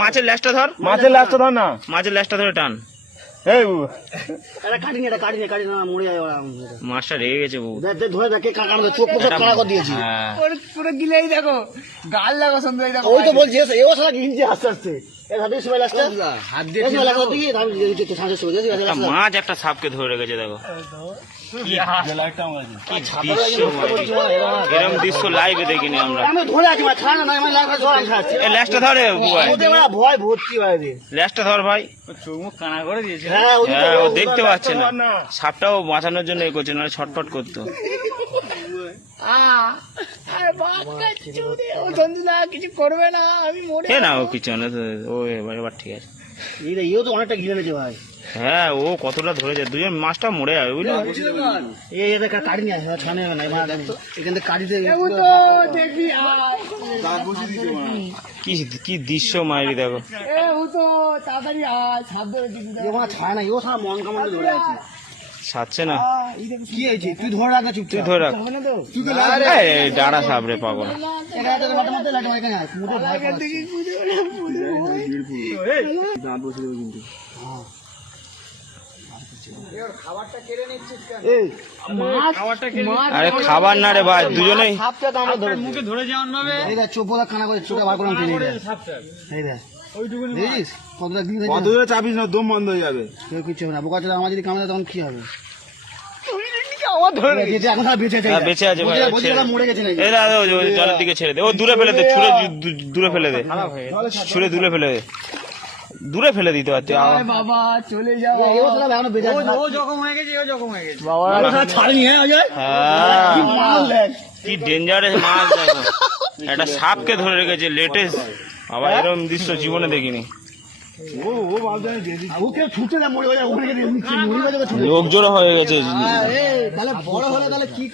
মাছের ল্যাসটা ধর, না মাছের ল্যাসটা ধরে টান। মাছটা রেগে গেছে বউ, পুরো গিলেই দেখো গাল লাগো সুন্দর। ওই তো বলছি এও সারা গিলছে আস্তে আস্তে। মাছ একটা সাপকে ধরে রেখেছে দেখো। এরকম দৃশ্য লাইভে দেখিনি আমরা। ল্যাসটা ধরে ভয় ভর্তি ল্যাসটা ধর ভাই, চোখ মুখ কানা করে দিয়েছে। হ্যাঁ ও দেখতে পাচ্ছে না, সাপটাও বাঁচানোর জন্য এ করছে, নাহলে ছটফট করতো। কিছু করবে না, আমি মরে না ও কিছু না, ও এবার ঠিক আছে। এও তো অনেকটা গিলে নিয়েছে ভাই। হ্যাঁ ও কতটা ধরেছে, দুজন মাছটা মরে যাবে বুঝলি। কাটি নিয়ে আসবে, ছানে হবে না এখান থেকে কাটিতে। কি দৃশ্য মাইরি দেখো। তাড়াতাড়ি ছায় না, এও সারা মন কামড়ে ধরে আছে, ছাড়ছে না। কি হয়েছে তুই ধরে রাখ, চুপ তুই ধরে রাখ, ডাড়া সাপ রে পাগল। আরে খাবার না রে ভাই, দুজনেই মুখে ধরে যেমন ভাবে চোপলা খানা করে চোখে বার করলাম, চাপিস না, দম বন্ধ হয়ে যাবে। কেউ কিছু হবে না। বোকা ছিল আমার যদি কামড়ে তখন কি হবে? বেঁচে আছে ভাই, মরে গেছে নাকি? এই দাদা জলের দিকে ছেড়ে দে, ও দূরে ফেলে দে, ছুঁড়ে দূরে ফেলে দে, ছুঁড়ে দূরে ফেলে দে, দূরে ফেলে দিতে পারছি। বাবা চলে যাও, ও জখম হয়ে গেছে, ও জখম হয়ে গেছে। হ্যাঁ কি ডেঞ্জারাস মাছ দেখো, একটা সাপকে ধরে রেখেছে লেটেস্ট। আবার এরকম দৃশ্য জীবনে দেখিনি। লোক জোড়ো হয়ে গেছে। বড় হলে তাহলে কি